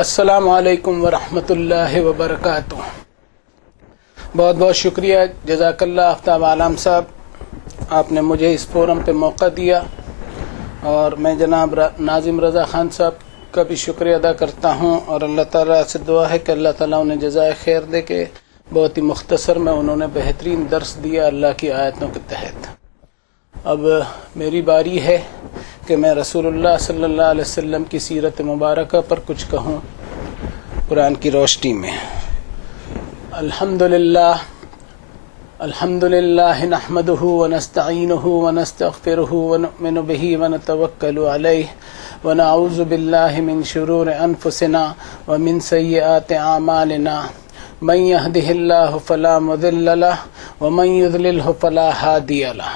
السلام علیکم ورحمۃ اللہ وبرکاتہ۔ بہت بہت شکریہ، جزاک اللہ آفتاب عالم صاحب، آپ نے مجھے اس فورم پہ موقع دیا، اور میں جناب ناظم رضا خان صاحب کا بھی شکریہ ادا کرتا ہوں، اور اللہ تعالیٰ سے دعا ہے کہ اللہ تعالیٰ انہیں جزائے خیر دے کہ بہت ہی مختصر میں انہوں نے بہترین درس دیا اللہ کی آیتوں کے تحت۔ اب میری باری ہے کہ میں رسول اللہ صلی اللہ علیہ وسلم کی سیرت مبارکہ پر کچھ کہوں قرآن کی روشنی میں۔ الحمدللہ نحمده ونستعینه ونستغفره ونؤمن به ونتوکل علیہ ونعوذ باللہ من شرور انفسنا ومن سیئات اعمالنا، من يهده الله فلا مضل له ومن يضلله فلا هادي له،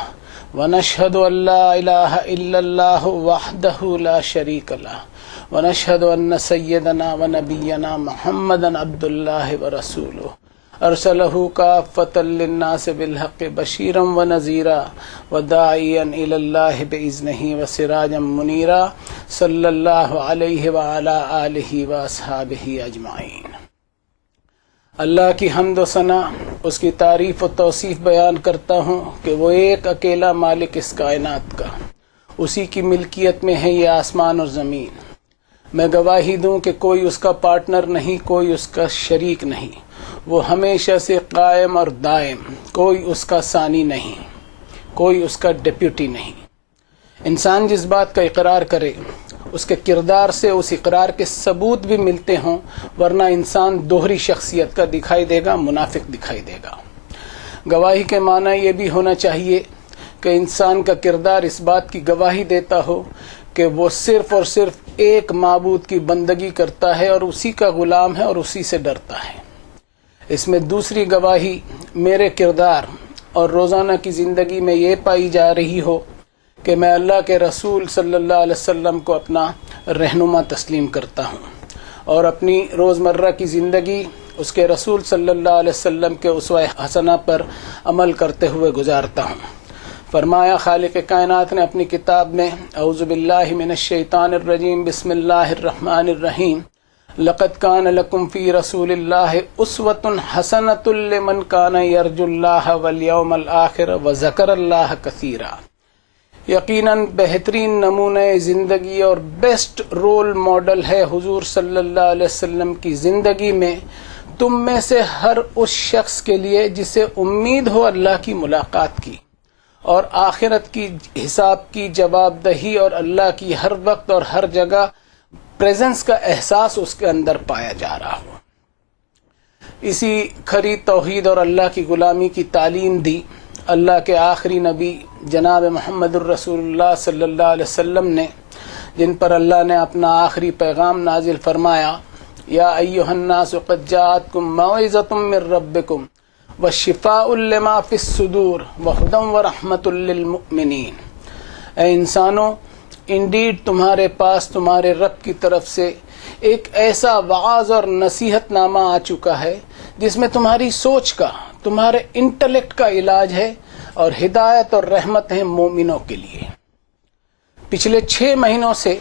ونشهد أن لا إله إلا الله وحده لا شريك له، ونشهد أن سيدنا ونبينا محمدا عبد الله ورسوله أرسله كافة للناس بالحق بشيرا ونذيرا وداعيا إلى الله بإذنه وسراجا منيرا، صلى الله عليه وعلى آله وأصحابه أجمعين۔ اللہ کی حمد و ثنا، اس کی تعریف و توصیف بیان کرتا ہوں کہ وہ ایک اکیلا مالک اس کائنات کا، اسی کی ملکیت میں ہے یہ آسمان اور زمین۔ میں گواہی دوں کہ کوئی اس کا پارٹنر نہیں، کوئی اس کا شریک نہیں، وہ ہمیشہ سے قائم اور دائم، کوئی اس کا ثانی نہیں، کوئی اس کا ڈیپیوٹی نہیں۔ انسان جس بات کا اقرار کرے اس کے کردار سے اس اقرار کے ثبوت بھی ملتے ہوں، ورنہ انسان دوہری شخصیت کا دکھائی دے گا، منافق دکھائی دے گا۔ گواہی کے معنی یہ بھی ہونا چاہیے کہ انسان کا کردار اس بات کی گواہی دیتا ہو کہ وہ صرف اور صرف ایک معبود کی بندگی کرتا ہے اور اسی کا غلام ہے اور اسی سے ڈرتا ہے۔ اس میں دوسری گواہی میرے کردار اور روزانہ کی زندگی میں یہ پائی جا رہی ہو کہ میں اللہ کے رسول صلی اللہ علیہ وسلم کو اپنا رہنما تسلیم کرتا ہوں، اور اپنی روزمرہ کی زندگی اس کے رسول صلی اللہ علیہ وسلم کے اسوہ حسنہ پر عمل کرتے ہوئے گزارتا ہوں۔ فرمایا خالق کائنات نے اپنی کتاب میں، اعوذ باللہ من الشیطان الرجیم، بسم اللہ الرحمن الرحیم، لقد کان لکم فی رسول اللہ اسوۃ حسنۃ لمن کان یرجو اللہ والیوم الآخر وذکر اللہ کثیرا۔ یقیناً بہترین نمونہ زندگی اور بیسٹ رول ماڈل ہے حضور صلی اللہ علیہ وسلم کی زندگی میں تم میں سے ہر اس شخص کے لیے جسے امید ہو اللہ کی ملاقات کی اور آخرت کی حساب کی جواب دہی، اور اللہ کی ہر وقت اور ہر جگہ پریزنس کا احساس اس کے اندر پایا جا رہا ہو۔ اسی کھری توحید اور اللہ کی غلامی کی تعلیم دی اللہ کے آخری نبی جناب محمد الرسول اللہ صلی اللہ علیہ وسلم نے، جن پر اللہ نے اپنا آخری پیغام نازل فرمایا، یا ایھا الناس قد جاءتکم موعظۃ من ربکم وشفاء لما فی الصدور وہدی ورحمۃ للمؤمنین۔ اے انسانوں، انڈیڈ تمہارے پاس تمہارے رب کی طرف سے ایک ایسا وعظ اور نصیحت نامہ آ چکا ہے جس میں تمہاری سوچ کا، تمہارے انٹلیکٹ کا علاج ہے، اور ہدایت اور رحمت ہے مومنوں کے لیے۔ پچھلے 6 مہینوں سے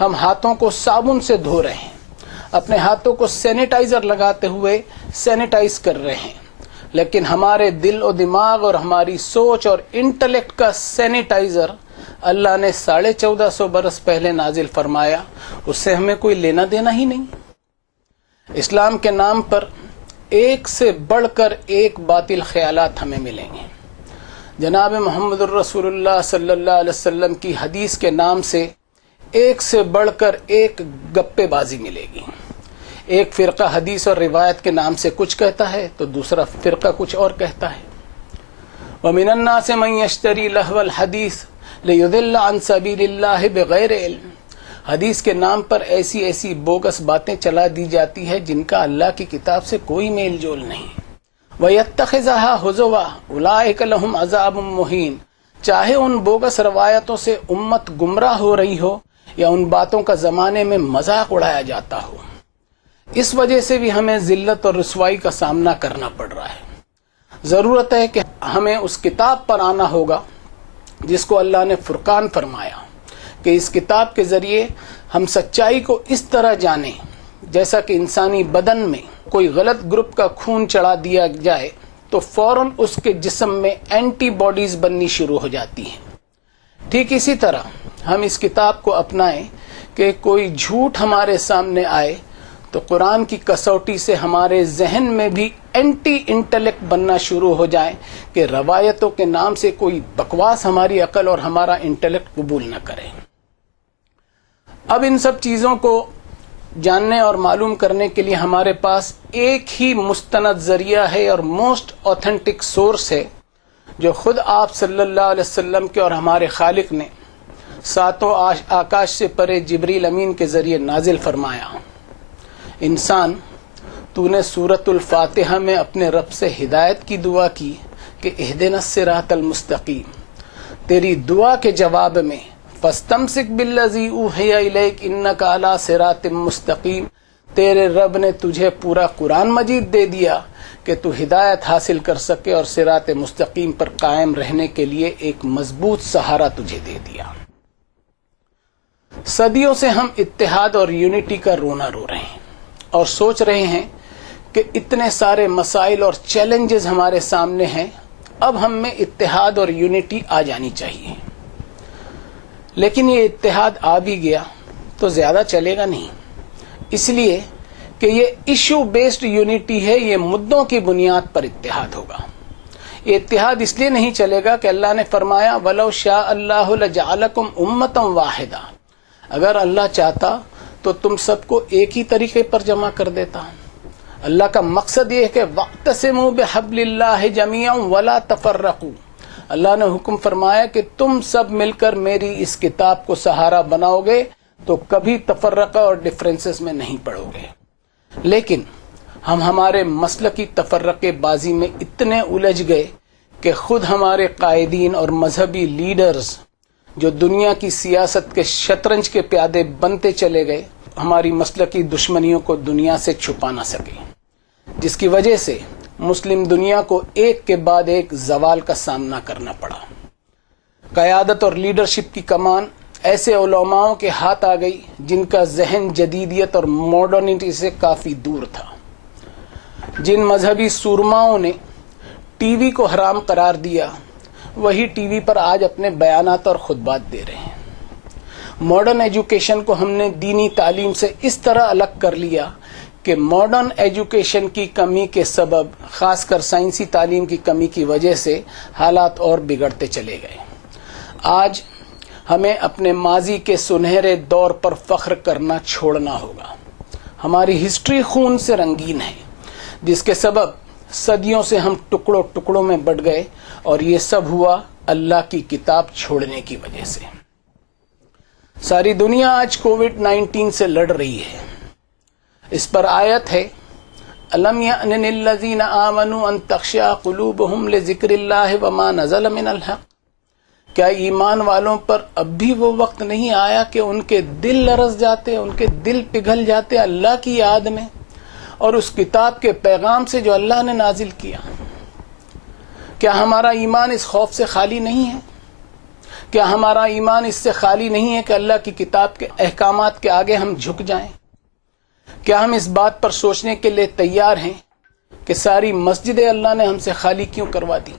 ہم ہاتھوں کو صابن سے دھو رہے ہیں، اپنے ہاتھوں کو سینیٹائزر لگاتے ہوئے سینیٹائز کر رہے ہیں، لیکن ہمارے دل و دماغ اور ہماری سوچ اور انٹلیکٹ کا سینیٹائزر اللہ نے 1450 برس پہلے نازل فرمایا، اس سے ہمیں کوئی لینا دینا ہی نہیں۔ اسلام کے نام پر ایک سے بڑھ کر ایک باطل خیالات ہمیں ملیں گے۔ جناب محمد الرسول اللہ صلی اللہ علیہ وسلم کی حدیث کے نام سے ایک سے بڑھ کر ایک گپے بازی ملے گی۔ ایک فرقہ حدیث اور روایت کے نام سے کچھ کہتا ہے تو دوسرا فرقہ کچھ اور کہتا ہے۔ وَمِنَ النَّاسِ مَن يَشْتَرِي لَهْوَ الْحَدِيثِ لِيُضِلَّ عَن سَبِيلِ اللَّهِ بِغَيْرِ علم۔ حدیث کے نام پر ایسی ایسی بوگس باتیں چلا دی جاتی ہے جن کا اللہ کی کتاب سے کوئی میل جول نہیں۔ وَيَتَّخِذَهَا هُزُوًا أُولَٰئِكَ لَهُمْ عَذَابٌ مُّهِينٌ۔ چاہے ان بوگس روایتوں سے امت گمراہ ہو رہی ہو یا ان باتوں کا زمانے میں مذاق اڑایا جاتا ہو، اس وجہ سے بھی ہمیں ذلت اور رسوائی کا سامنا کرنا پڑ رہا ہے۔ ضرورت ہے کہ ہمیں اس کتاب پر آنا ہوگا جس کو اللہ نے فرقان فرمایا، کہ اس کتاب کے ذریعے ہم سچائی کو اس طرح جانیں جیسا کہ انسانی بدن میں کوئی غلط گروپ کا خون چڑھا دیا جائے تو فوراً اس کے جسم میں اینٹی باڈیز بننی شروع ہو جاتی ہیں. ٹھیک اسی طرح ہم اس کتاب کو اپنائیں کہ کوئی جھوٹ ہمارے سامنے آئے تو قرآن کی کسوٹی سے ہمارے ذہن میں بھی اینٹی انٹلیکٹ بننا شروع ہو جائے کہ روایتوں کے نام سے کوئی بکواس ہماری عقل اور ہمارا انٹلیکٹ قبول نہ کرے. اب ان سب چیزوں کو جاننے اور معلوم کرنے کے لیے ہمارے پاس ایک ہی مستند ذریعہ ہے اور موسٹ اوتھینٹک سورس ہے جو خود آپ صلی اللہ علیہ وسلم کے اور ہمارے خالق نے ساتوں آکاش سے پرے جبریل امین کے ذریعے نازل فرمایا. انسان تو نے سورۃ الفاتحہ میں اپنے رب سے ہدایت کی دعا کی کہ اہدنا الصراط المستقیم. تیری دعا کے جواب میں فاستمسک بالذی اوحی الیک انک علی صراط مستقیم، تیرے رب نے تجھے پورا قرآن مجید دے دیا کہ تو ہدایت حاصل کر سکے اور صراط مستقیم پر قائم رہنے کے لیے ایک مضبوط سہارا تجھے دے دیا. صدیوں سے ہم اتحاد اور یونٹی کا رونا رو رہے ہیں اور سوچ رہے ہیں کہ اتنے سارے مسائل اور چیلنجز ہمارے سامنے ہیں، اب ہم میں اتحاد اور یونٹی آ جانی چاہیے. لیکن یہ اتحاد آ بھی گیا تو زیادہ چلے گا نہیں، اس لیے کہ یہ ایشو بیسڈ یونٹی ہے، یہ مدوں کی بنیاد پر اتحاد ہوگا. یہ اتحاد اس لیے نہیں چلے گا کہ اللہ نے فرمایا وَلَوْ شَاءَ اللَّهُ لَجَعَلَكُمْ أُمَّةً وَاحِدَةً، اگر اللہ چاہتا تو تم سب کو ایک ہی طریقے پر جمع کر دیتا. اللہ کا مقصد یہ ہے کہ وَاعْتَصِمُوا بِحَبْلِ اللَّهِ جَمِيعًا وَلَا تَفَرَّقُوا. اللہ نے حکم فرمایا کہ تم سب مل کر میری اس کتاب کو سہارا بناؤ گے تو کبھی تفرقہ اور ڈفرینسز میں نہیں پڑو گے. لیکن ہم ہمارے مسلکی تفرقے بازی میں اتنے الجھ گئے کہ خود ہمارے قائدین اور مذہبی لیڈرز جو دنیا کی سیاست کے شطرنج کے پیادے بنتے چلے گئے، ہماری مسلکی دشمنیوں کو دنیا سے چھپا نہ سکے، جس کی وجہ سے مسلم دنیا کو ایک کے بعد ایک زوال کا سامنا کرنا پڑا. قیادت اور لیڈرشپ کی کمان ایسے علماؤں کے ہاتھ آ گئی جن کا ذہن جدیدیت اور ماڈرنٹی سے کافی دور تھا. جن مذہبی سورماؤں نے ٹی وی کو حرام قرار دیا، وہی ٹی وی پر آج اپنے بیانات اور خطبات دے رہے ہیں. ماڈرن ایجوکیشن کو ہم نے دینی تعلیم سے اس طرح الگ کر لیا کہ ماڈرن ایجوکیشن کی کمی کے سبب، خاص کر سائنسی تعلیم کی کمی کی وجہ سے، حالات اور بگڑتے چلے گئے. آج ہمیں اپنے ماضی کے سنہرے دور پر فخر کرنا چھوڑنا ہوگا. ہماری ہسٹری خون سے رنگین ہے، جس کے سبب صدیوں سے ہم ٹکڑوں ٹکڑوں میں بٹ گئے، اور یہ سب ہوا اللہ کی کتاب چھوڑنے کی وجہ سے. ساری دنیا آج کووڈ-19 سے لڑ رہی ہے. اس پر آیت ہے أَلَمْ يَأْنِ لِلَّذِينَ آمَنُوا أَن تَخْشَعَ قُلُوبُهُمْ لِذِكْرِ اللَّهِ وَمَا نَزَلَ مِنَ الْحَقِّ. کیا ایمان والوں پر اب بھی وہ وقت نہیں آیا کہ ان کے دل لرز جاتے، ان کے دل پگھل جاتے اللہ کی یاد میں اور اس کتاب کے پیغام سے جو اللہ نے نازل کیا؟ کیا ہمارا ایمان اس خوف سے خالی نہیں ہے؟ کیا ہمارا ایمان اس سے خالی نہیں ہے کہ اللہ کی کتاب کے احکامات کے آگے ہم جھک جائیں؟ کیا ہم اس بات پر سوچنے کے لیے تیار ہیں کہ ساری مسجدیں اللہ نے ہم سے خالی کیوں کروا دی؟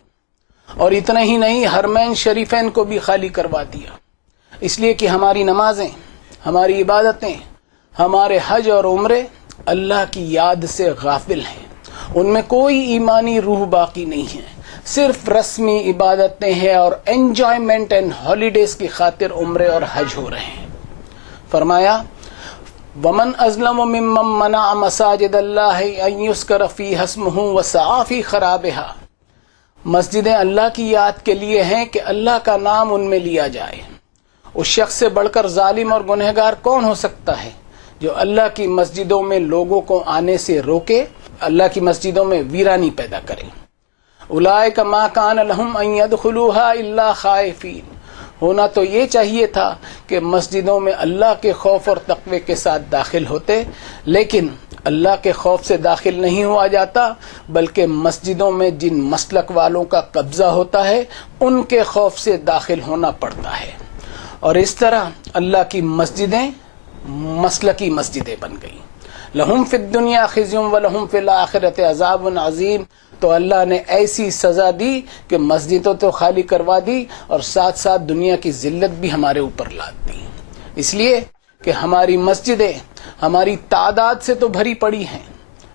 اور اتنا ہی نہیں، حرمین شریفین کو بھی خالی کروا دیا، اس لیے کہ ہماری نمازیں، ہماری عبادتیں، ہمارے حج اور عمرے اللہ کی یاد سے غافل ہیں. ان میں کوئی ایمانی روح باقی نہیں ہے، صرف رسمی عبادتیں ہیں اور انجوائمنٹ اینڈ ہالیڈیز کی خاطر عمرے اور حج ہو رہے ہیں. فرمایا وَمَنْ أَظْلَمُ مِمَّنْ مَنَعَ مَسَاجِدَ اللَّهِ أَنْ يُذْكَرَ فِيهَا اسْمُهُ وَسَعَىٰ فِي خَرَابِهَا. مسجدیں اللہ کی یاد کے لیے ہیں کہ اللہ کا نام ان میں لیا جائے. اس شخص سے بڑھ کر ظالم اور گنہگار کون ہو سکتا ہے جو اللہ کی مسجدوں میں لوگوں کو آنے سے روکے، اللہ کی مسجدوں میں ویرانی پیدا کرے. اولئک ما کان لہم ان یدخلوها الا خائفین. ہونا تو یہ چاہیے تھا کہ مسجدوں میں اللہ کے خوف اور تقوی کے ساتھ داخل ہوتے، لیکن اللہ کے خوف سے داخل نہیں ہوا جاتا، بلکہ مسجدوں میں جن مسلک والوں کا قبضہ ہوتا ہے ان کے خوف سے داخل ہونا پڑتا ہے. اور اس طرح اللہ کی مسجدیں مسلکی مسجدیں بن گئیں. لہم فی الدنیا خزی ولہم فی الآخرۃ عذاب عظیم. تو اللہ نے ایسی سزا دی کہ مسجدوں تو خالی کروا دی اور ساتھ ساتھ دنیا کی ذلت بھی ہمارے اوپر لاد دی. اس لیے کہ ہماری مسجدیں ہماری تعداد سے تو بھری پڑی ہیں،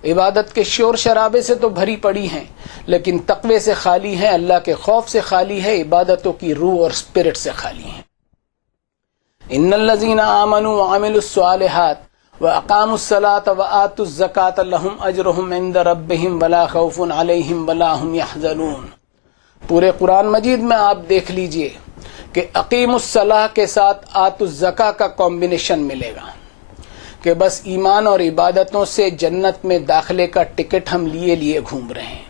عبادت کے شور شرابے سے تو بھری پڑی ہیں، لیکن تقوی سے خالی ہیں، اللہ کے خوف سے خالی ہے، عبادتوں کی روح اور اسپرٹ سے خالی ہیں. ان الذین آمنوا وعملوا الصالحات واقاموا الصلاۃ وآتوا الزکاۃ لهم اجرهم عند ربهم ولا خوف علیہم ولا هم يحزنون. پورے قرآن مجید میں آپ دیکھ لیجئے کہ اقیم الصلاۃ کے ساتھ آتوا الزکاۃ کا کمبینیشن ملے گا کہ بس ایمان اور عبادتوں سے جنت میں داخلے کا ٹکٹ ہم لیے گھوم رہے ہیں.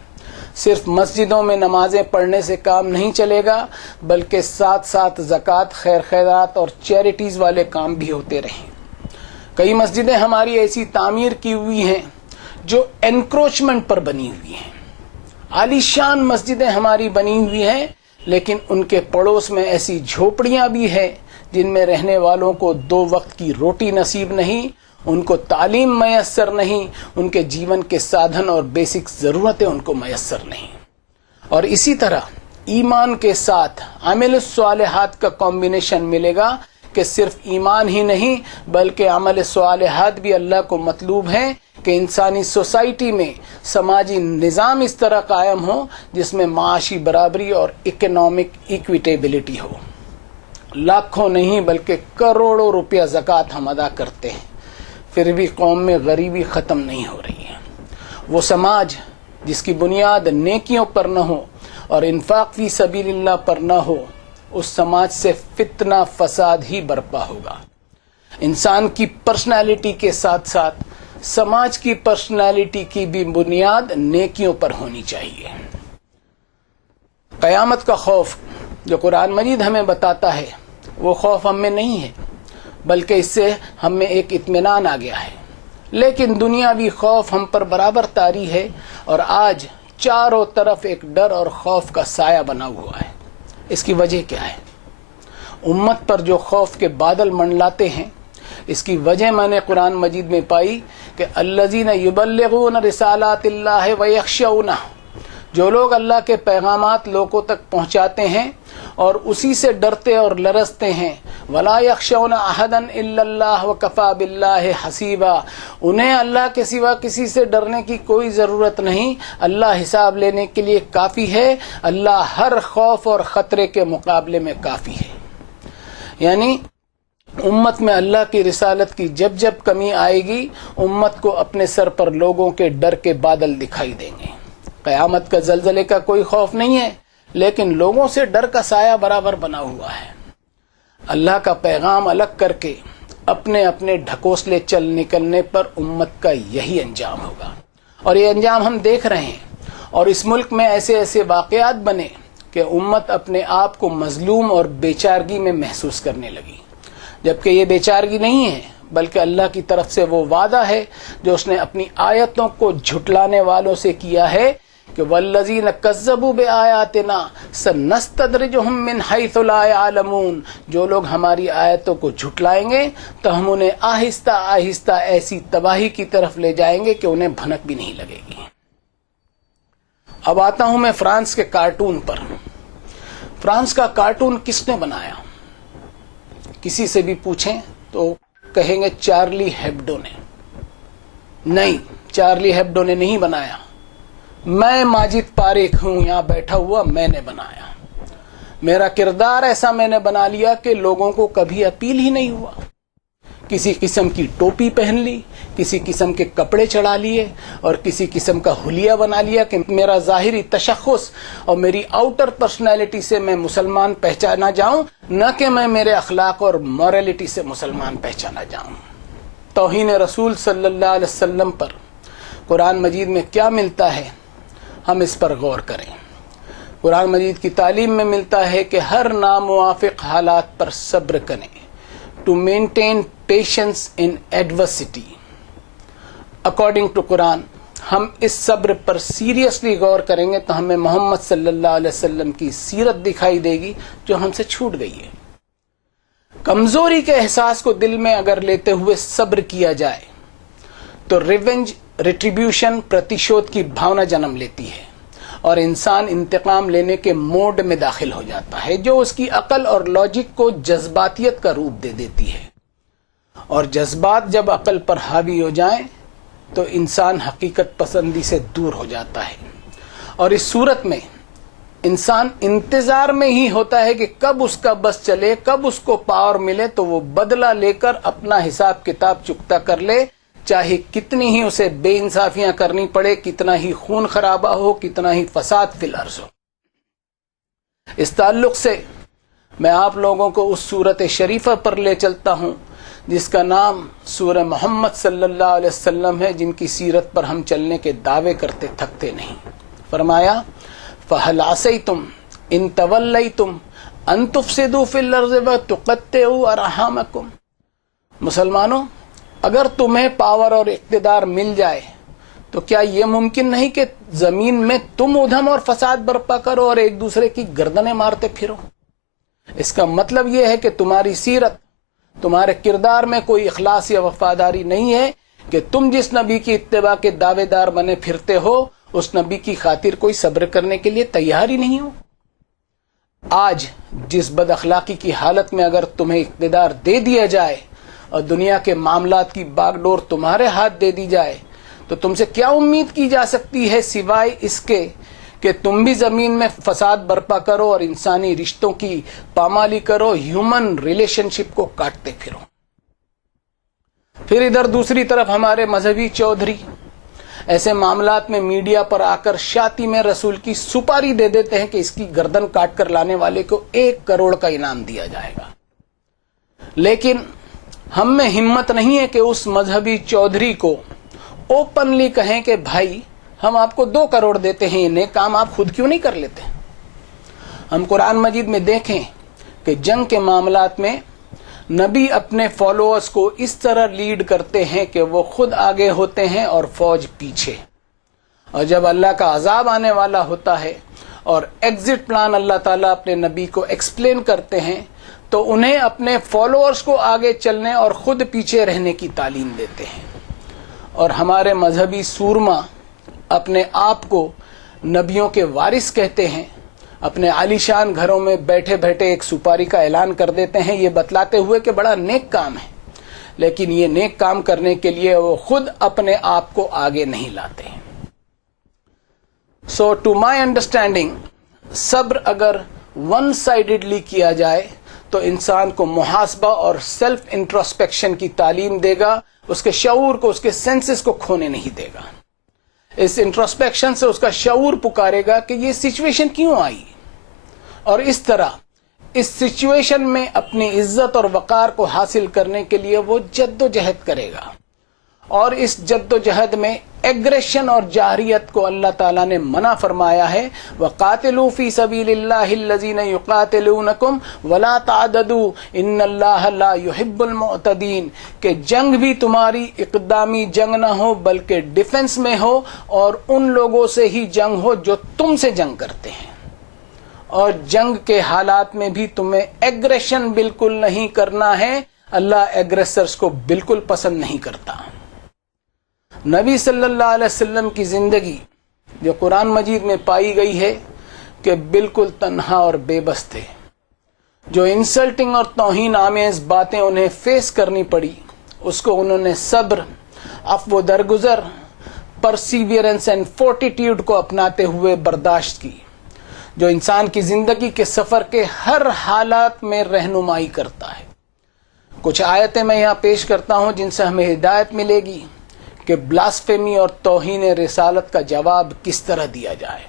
صرف مسجدوں میں نمازیں پڑھنے سے کام نہیں چلے گا، بلکہ ساتھ ساتھ زکوٰۃ، خیر خیرات اور چیریٹیز والے کام بھی ہوتے رہیں. کئی مسجدیں ہماری ایسی تعمیر کی ہوئی ہیں جو انکروچمنٹ پر بنی ہوئی ہیں. عالی شان مسجدیں ہماری بنی ہوئی ہیں، لیکن ان کے پڑوس میں ایسی جھوپڑیاں بھی ہیں جن میں رہنے والوں کو 2 وقت کی روٹی نصیب نہیں، ان کو تعلیم میسر نہیں، ان کے جیون کے سادھن اور بیسک ضرورتیں ان کو میسر نہیں. اور اسی طرح ایمان کے ساتھ عمل الصالحات کا کمبینیشن ملے گا کہ صرف ایمان ہی نہیں بلکہ عمل صالحات بھی اللہ کو مطلوب ہیں کہ انسانی سوسائٹی میں سماجی نظام اس طرح قائم ہو جس میں معاشی برابری اور اکنامک ایکویٹیبلٹی ہو. لاکھوں نہیں بلکہ کروڑوں روپیہ زکوٰۃ ہم ادا کرتے ہیں، پھر بھی قوم میں غریبی ختم نہیں ہو رہی ہے. وہ سماج جس کی بنیاد نیکیوں پر نہ ہو اور انفاق فی سبیل اللہ پر نہ ہو، اس سماج سے فتنہ فساد ہی برپا ہوگا. انسان کی پرسنالٹی کے ساتھ ساتھ سماج کی پرسنالٹی کی بھی بنیاد نیکیوں پر ہونی چاہیے. قیامت کا خوف جو قرآن مجید ہمیں بتاتا ہے وہ خوف ہم میں نہیں ہے، بلکہ اس سے ہم میں ایک اطمینان آ گیا ہے. لیکن دنیاوی خوف ہم پر برابر طاری ہے اور آج چاروں طرف ایک ڈر اور خوف کا سایہ بنا ہوا ہے. اس کی وجہ کیا ہے؟ امت پر جو خوف کے بادل منڈلاتے ہیں، اس کی وجہ میں نے قرآن مجید میں پائی کہ الذین یبلغون رسالات اللہ ویخشونہ، جو لوگ اللہ کے پیغامات لوگوں تک پہنچاتے ہیں اور اسی سے ڈرتے اور لرزتے ہیں. ولا یخشون احدا الا اللہ وکفی باللہ حسیبا، انہیں اللہ کے سوا کسی سے ڈرنے کی کوئی ضرورت نہیں، اللہ حساب لینے کے لیے کافی ہے، اللہ ہر خوف اور خطرے کے مقابلے میں کافی ہے. یعنی امت میں اللہ کی رسالت کی جب جب کمی آئے گی، امت کو اپنے سر پر لوگوں کے ڈر کے بادل دکھائی دیں گے. قیامت کا زلزلے کا کوئی خوف نہیں ہے، لیکن لوگوں سے ڈر کا سایہ برابر بنا ہوا ہے. اللہ کا پیغام الگ کر کے اپنے اپنے ڈھکوسلے چل نکلنے پر امت کا یہی انجام ہوگا، اور یہ انجام ہم دیکھ رہے ہیں. اور اس ملک میں ایسے ایسے واقعات بنے کہ امت اپنے آپ کو مظلوم اور بیچارگی میں محسوس کرنے لگی، جبکہ یہ بیچارگی نہیں ہے بلکہ اللہ کی طرف سے وہ وعدہ ہے جو اس نے اپنی آیتوں کو جھٹلانے والوں سے کیا ہے کہ والذین کذبوا بآیاتنا سنستدرجهم من حیث لا یعلمون، جو لوگ ہماری آیتوں کو جھٹلائیں گے تو ہم انہیں آہستہ آہستہ ایسی تباہی کی طرف لے جائیں گے کہ انہیں بھنک بھی نہیں لگے گی. اب آتا ہوں میں فرانس کے کارٹون پر. فرانس کا کارٹون کس نے بنایا؟ کسی سے بھی پوچھیں تو کہیں گے چارلی ہیبڈو نے. نہیں، چارلی ہیبڈو نے نہیں بنایا. میں ماجد پاریک ہوں یہاں بیٹھا ہوا، میں نے بنایا. میرا کردار ایسا میں نے بنا لیا کہ لوگوں کو کبھی اپیل ہی نہیں ہوا. کسی قسم کی ٹوپی پہن لی، کسی قسم کے کپڑے چڑھا لیے اور کسی قسم کا حلیہ بنا لیا کہ میرا ظاہری تشخص اور میری آؤٹر پرسنالٹی سے میں مسلمان پہچانا جاؤں، نہ کہ میں میرے اخلاق اور مورالٹی سے مسلمان پہچانا جاؤں. توہین رسول صلی اللہ علیہ وسلم پر قرآن مجید میں کیا ملتا ہے، ہم اس پر غور کریں. قرآن مجید کی تعلیم میں ملتا ہے کہ ہر ناموافق حالات پر صبر کریں، to maintain patience in adversity. According to Quran، ہم اس صبر پر سیریسلی غور کریں گے تو ہمیں محمد صلی اللہ علیہ وسلم کی سیرت دکھائی دے گی جو ہم سے چھوٹ گئی ہے. کمزوری کے احساس کو دل میں اگر لیتے ہوئے صبر کیا جائے تو ریونج ریٹریبیوشن پرتیشود کی بھاونا جنم لیتی ہے اور انسان انتقام لینے کے موڈ میں داخل ہو جاتا ہے، جو اس کی عقل اور لاجک کو جذباتیت کا روپ دے دیتی ہے، اور جذبات جب عقل پر حاوی ہو جائیں تو انسان حقیقت پسندی سے دور ہو جاتا ہے، اور اس صورت میں انسان انتظار میں ہی ہوتا ہے کہ کب اس کا بس چلے، کب اس کو پاور ملے تو وہ بدلہ لے کر اپنا حساب کتاب چکتا کر لے، چاہے کتنی ہی اسے بے انصافیاں کرنی پڑے، کتنا ہی خون خرابہ ہو، کتنا ہی فساد فی الارض ہو۔ اس تعلق سے میں آپ لوگوں کو اس صورت شریفہ پر لے چلتا ہوں جس کا نام سورہ محمد صلی اللہ علیہ وسلم ہے، جن کی سیرت پر ہم چلنے کے دعوے کرتے تھکتے نہیں۔ فرمایا فَهَلْ عَصَيْتُمْ إِن تَوَلَّيْتُمْ أَن تُفْسِدُوا فِي الْأَرْضِ وَتُقَطِّعُوا أَرْحَامَكُمْ۔ مسلمانوں، اگر تمہیں پاور اور اقتدار مل جائے تو کیا یہ ممکن نہیں کہ زمین میں تم ادھم اور فساد برپا کرو اور ایک دوسرے کی گردنیں مارتے پھرو؟ اس کا مطلب یہ ہے کہ تمہاری سیرت، تمہارے کردار میں کوئی اخلاص یا وفاداری نہیں ہے کہ تم جس نبی کی اتباع کے دعوے دار بنے پھرتے ہو اس نبی کی خاطر کوئی صبر کرنے کے لیے تیار ہی نہیں ہو۔ آج جس بد اخلاقی کی حالت میں اگر تمہیں اقتدار دے دیا جائے اور دنیا کے معاملات کی باغ ڈور تمہارے ہاتھ دے دی جائے تو تم سے کیا امید کی جا سکتی ہے سوائے اس کے کہ تم بھی زمین میں فساد برپا کرو اور انسانی رشتوں کی پامالی کرو، ہیومن ریلیشن شپ کو کاٹتے پھرو۔ پھر ادھر دوسری طرف ہمارے مذہبی چودھری ایسے معاملات میں میڈیا پر آ کر شاطی میں رسول کی سپاری دے دیتے ہیں کہ اس کی گردن کاٹ کر لانے والے کو 1 کروڑ کا انعام دیا جائے گا، لیکن ہم میں ہمت نہیں ہے کہ اس مذہبی چودھری کو اوپنلی کہیں کہ بھائی ہم آپ کو 2 کروڑ دیتے ہیں، یہ نیک کام آپ خود کیوں نہیں کر لیتے؟ ہم قرآن مجید میں دیکھیں کہ جنگ کے معاملات میں نبی اپنے فالوورز کو اس طرح لیڈ کرتے ہیں کہ وہ خود آگے ہوتے ہیں اور فوج پیچھے، اور جب اللہ کا عذاب آنے والا ہوتا ہے اور ایگزٹ پلان اللہ تعالیٰ اپنے نبی کو ایکسپلین کرتے ہیں تو انہیں اپنے فالوورز کو آگے چلنے اور خود پیچھے رہنے کی تعلیم دیتے ہیں۔ اور ہمارے مذہبی سورما اپنے آپ کو نبیوں کے وارث کہتے ہیں، اپنے عالیشان گھروں میں بیٹھے بیٹھے ایک سپاری کا اعلان کر دیتے ہیں، یہ بتلاتے ہوئے کہ بڑا نیک کام ہے، لیکن یہ نیک کام کرنے کے لیے وہ خود اپنے آپ کو آگے نہیں لاتے ہیں۔ سو ٹو مائی انڈرسٹینڈنگ، صبر اگر ون سائیڈڈلی کیا جائے تو انسان کو محاسبہ اور سیلف انٹروسپیکشن کی تعلیم دے گا، اس کے شعور کو، اس کے سینسز کو کھونے نہیں دے گا۔ اس انٹروسپیکشن سے اس کا شعور پکارے گا کہ یہ سچویشن کیوں آئی، اور اس طرح اس سچویشن میں اپنی عزت اور وقار کو حاصل کرنے کے لیے وہ جد و جہد کرے گا، اور اس جد و جہد میں ایگریشن اور جاہریت کو اللہ تعالیٰ نے منع فرمایا ہے، وَقَاتِلُوا فِي سَبِيلِ اللَّهِ الَّذِينَ يُقَاتِلُونَكُمْ وَلَا تَعْتَدُوا إِنَّ اللَّهَ لَا يُحِبُّ الْمُعْتَدِينَ، کہ جنگ بھی تمہاری اقدامی جنگ نہ ہو بلکہ ڈیفنس میں ہو، اور ان لوگوں سے ہی جنگ ہو جو تم سے جنگ کرتے ہیں، اور جنگ کے حالات میں بھی تمہیں ایگریشن بالکل نہیں کرنا ہے۔ اللہ ایگریسرز کو بالکل پسند نہیں کرتا۔ نبی صلی اللہ علیہ وسلم کی زندگی جو قرآن مجید میں پائی گئی ہے کہ بالکل تنہا اور بے بس تھے، جو انسلٹنگ اور توہین آمیز باتیں انہیں فیس کرنی پڑی اس کو انہوں نے صبر، عفو و درگزر، پرسیویرنس اینڈ فورٹیٹیوڈ کو اپناتے ہوئے برداشت کی، جو انسان کی زندگی کے سفر کے ہر حالات میں رہنمائی کرتا ہے۔ کچھ آیتیں میں یہاں پیش کرتا ہوں جن سے ہمیں ہدایت ملے گی کہ بلاسفیمی اور توہین رسالت کا جواب کس طرح دیا جائے۔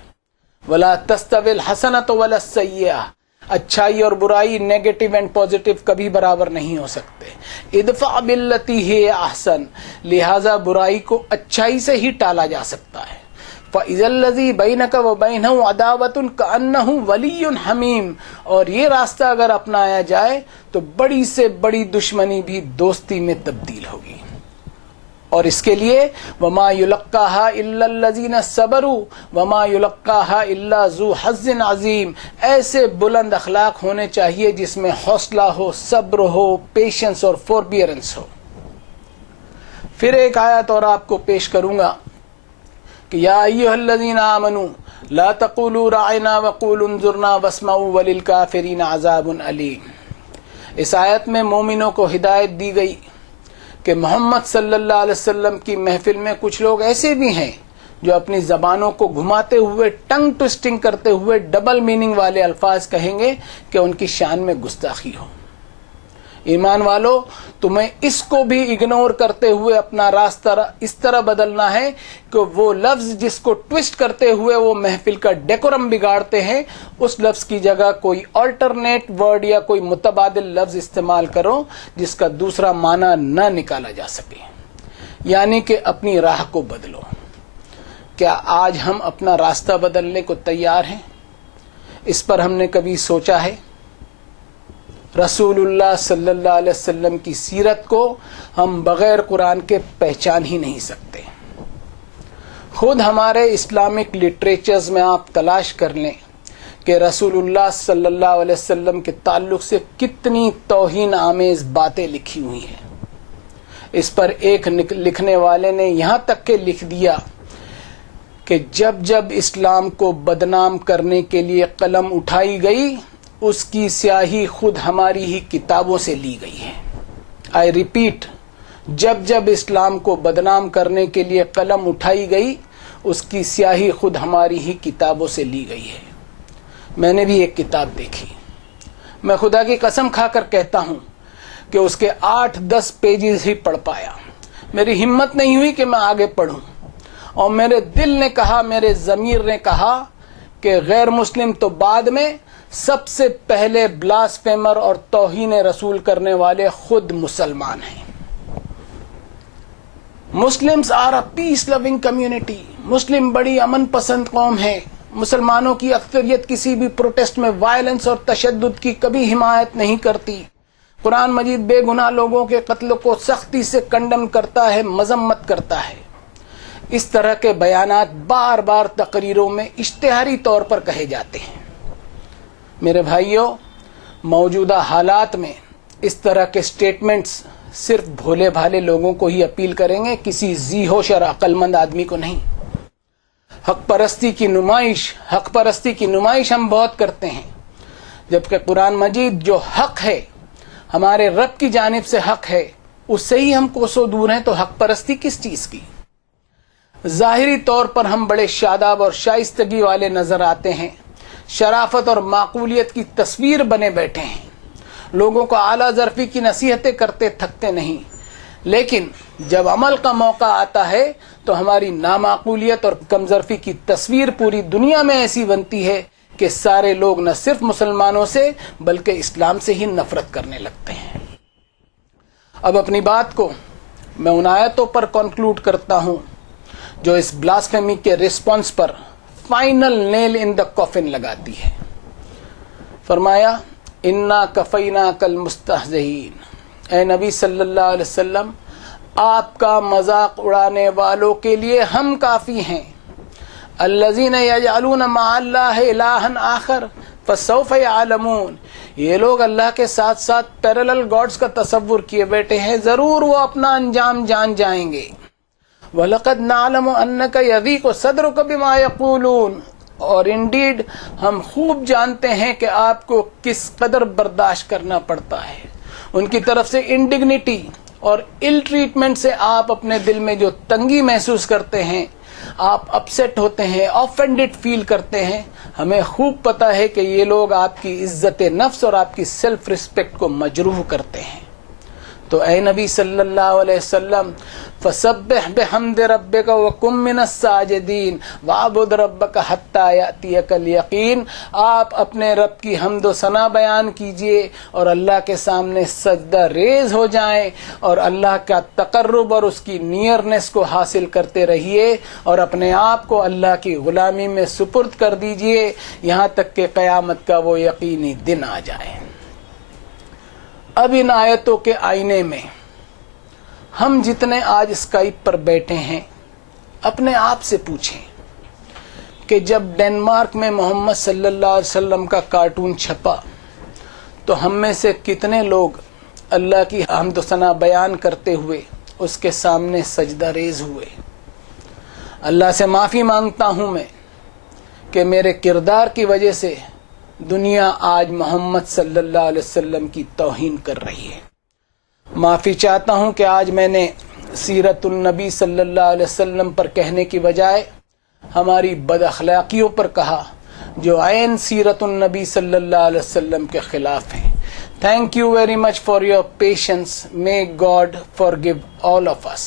وَلَا تَسْتَوِي الْحَسَنَةُ وَلَا السَّيِّئَةُ، اچھائی اور برائی، نیگیٹو اینڈ پازیٹیو کبھی برابر نہیں ہو سکتے۔ ادفع باللتی ہی احسن، لہذا برائی کو اچھائی سے ہی ٹالا جا سکتا ہے۔ فَإِذَا الَّذِي بَيْنَكَ وَبَيْنَهُ عَدَاوَةٌ كَأَنَّهُ وَلِيٌّ حَمِيمٌ، اور یہ راستہ اگر اپنایا جائے تو بڑی سے بڑی دشمنی بھی دوستی میں تبدیل ہوگی۔ اور اس کے لیے وَمَا يُلَقَّاهَا إِلَّا الَّذِينَ صَبَرُوا وَمَا يُلَقَّاهَا إِلَّا ذُو حَظٍّ عَظِيمٍ، ایسے بلند اخلاق ہونے چاہیے جس میں حوصلہ ہو، صبر ہو، پیشنس اور فوربیئرنس ہو۔ پھر ایک آیت اور آپ کو پیش کروں گا کہ یا ایھا الذین آمنوا لا تقولوا راعنا وقولوا انظرنا واسمعوا وللکافرین عذاب علیم۔ اس آیت میں مومنوں کو ہدایت دی گئی کہ محمد صلی اللہ علیہ وسلم کی محفل میں کچھ لوگ ایسے بھی ہیں جو اپنی زبانوں کو گھماتے ہوئے، ٹنگ ٹوسٹنگ کرتے ہوئے ڈبل میننگ والے الفاظ کہیں گے کہ ان کی شان میں گستاخی ہو۔ ایمان والو، تمہیں اس کو بھی اگنور کرتے ہوئے اپنا راستہ اس طرح بدلنا ہے کہ وہ لفظ جس کو ٹوسٹ کرتے ہوئے وہ محفل کا ڈیکورم بگاڑتے ہیں، اس لفظ کی جگہ کوئی آلٹرنیٹ ورڈ یا کوئی متبادل لفظ استعمال کرو جس کا دوسرا معنی نہ نکالا جا سکے، یعنی کہ اپنی راہ کو بدلو۔ کیا آج ہم اپنا راستہ بدلنے کو تیار ہیں؟ اس پر ہم نے کبھی سوچا ہے؟ رسول اللہ صلی اللہ علیہ وسلم کی سیرت کو ہم بغیر قرآن کے پہچان ہی نہیں سکتے۔ خود ہمارے اسلامک لٹریچرز میں آپ تلاش کر لیں کہ رسول اللہ صلی اللہ علیہ وسلم کے تعلق سے کتنی توہین آمیز باتیں لکھی ہوئی ہیں۔ اس پر ایک لکھنے والے نے یہاں تک کہ لکھ دیا کہ جب جب اسلام کو بدنام کرنے کے لیے قلم اٹھائی گئی، اس کی سیاہی خود ہماری ہی کتابوں سے لی گئی ہے۔ آئی ریپیٹ، جب جب اسلام کو بدنام کرنے کے لیے قلم اٹھائی گئی، اس کی سیاہی خود ہماری ہی کتابوں سے لی گئی ہے۔ میں نے بھی ایک کتاب دیکھی، میں خدا کی قسم کھا کر کہتا ہوں کہ اس کے 8-10 پیجز ہی پڑھ پایا۔ میری ہمت نہیں ہوئی کہ میں آگے پڑھوں، اور میرے دل نے کہا، میرے ضمیر نے کہا کہ غیر مسلم تو بعد میں، سب سے پہلے بلاسفیمر اور توہین رسول کرنے والے خود مسلمان ہیں۔ Muslims are a peace loving community, مسلم بڑی امن پسند قوم ہے۔ مسلمانوں کی اکثریت کسی بھی پروٹیسٹ میں وائلنس اور تشدد کی کبھی حمایت نہیں کرتی۔ قرآن مجید بے گناہ لوگوں کے قتل کو سختی سے کنڈم کرتا ہے، مذمت کرتا ہے۔ اس طرح کے بیانات بار بار تقریروں میں اشتہاری طور پر کہے جاتے ہیں۔ میرے بھائیوں، موجودہ حالات میں اس طرح کے سٹیٹمنٹس صرف بھولے بھالے لوگوں کو ہی اپیل کریں گے، کسی ذی ہوش اور عقل مند آدمی کو نہیں۔ حق پرستی کی نمائش ہم بہت کرتے ہیں، جبکہ قرآن مجید جو حق ہے، ہمارے رب کی جانب سے حق ہے، اس سے ہی ہم کوسوں دور ہیں، تو حق پرستی کس چیز کی؟ ظاہری طور پر ہم بڑے شاداب اور شائستگی والے نظر آتے ہیں، شرافت اور معقولیت کی تصویر بنے بیٹھے ہیں، لوگوں کو اعلیٰ ظرفی کی نصیحتیں کرتے تھکتے نہیں، لیکن جب عمل کا موقع آتا ہے تو ہماری نامعقولیت اور کم ظرفی کی تصویر پوری دنیا میں ایسی بنتی ہے کہ سارے لوگ نہ صرف مسلمانوں سے بلکہ اسلام سے ہی نفرت کرنے لگتے ہیں۔ اب اپنی بات کو میں ان آیتوں پر کنکلوڈ کرتا ہوں جو اس بلاسفیمی کے ریسپانس پر فائنل نیل ان دا کافن لگاتی ہے۔ فرمایا انا کفیناک المستہزئین، اے نبی صلی اللہ علیہ وسلم، آپ کا مذاق اڑانے والوں کے لیے ہم کافی ہیں۔ الذین یجعلون مع اللہ الہا آخر فسوف یعلمون، یہ لوگ اللہ کے ساتھ ساتھ پیرلل گاڈز کا تصور کیے بیٹھے ہیں، ضرور وہ اپنا انجام جان جائیں گے۔ وَلَقَدْ نَعْلَمُ أَنَّكَ يَضِيقُ صَدْرُكَ بِمَا يَقُولُونَ، اور انڈیڈ ہم خوب جانتے ہیں کہ آپ کو کس قدر برداشت کرنا پڑتا ہے۔ ان کی طرف سے انڈگنیٹی اور ال ٹریٹمنٹ سے آپ اپنے دل میں جو تنگی محسوس کرتے ہیں، آپ اپسیٹ ہوتے ہیں، آفینڈڈ فیل کرتے ہیں، ہمیں خوب پتہ ہے کہ یہ لوگ آپ کی عزت نفس اور آپ کی سیلف رسپیکٹ کو مجروح کرتے ہیں۔ تو اے نبی صلی اللہ علیہ وسلم، فسبح بحمد ربک وکن من الساجدین وعبد ربک حتی یأتیک الیقین، آپ اپنے رب کی حمد و ثنا بیان کیجئے اور اللہ کے سامنے سجدہ ریز ہو جائیں اور اللہ کا تقرب اور اس کی نیئرنس کو حاصل کرتے رہیے اور اپنے آپ کو اللہ کی غلامی میں سپرد کر دیجئے یہاں تک کہ قیامت کا وہ یقینی دن آ جائے۔ اب ان آیتوں کے آئینے میں ہم جتنے آج اسکائپ پر بیٹھے ہیں اپنے آپ سے پوچھیں کہ جب ڈنمارک میں محمد صلی اللہ علیہ وسلم کا کارٹون چھپا تو ہم میں سے کتنے لوگ اللہ کی حمد و ثنا بیان کرتے ہوئے اس کے سامنے سجدہ ریز ہوئے. اللہ سے معافی مانگتا ہوں میں کہ میرے کردار کی وجہ سے دنیا آج محمد صلی اللہ علیہ وسلم کی توہین کر رہی ہے. معافی چاہتا ہوں کہ آج میں نے سیرت النبی صلی اللہ علیہ وسلم پر کہنے کی بجائے ہماری بد اخلاقیوں پر کہا جو عین سیرت النبی صلی اللہ علیہ وسلم کے خلاف ہیں. Thank you very much for your patience. May God forgive all of us.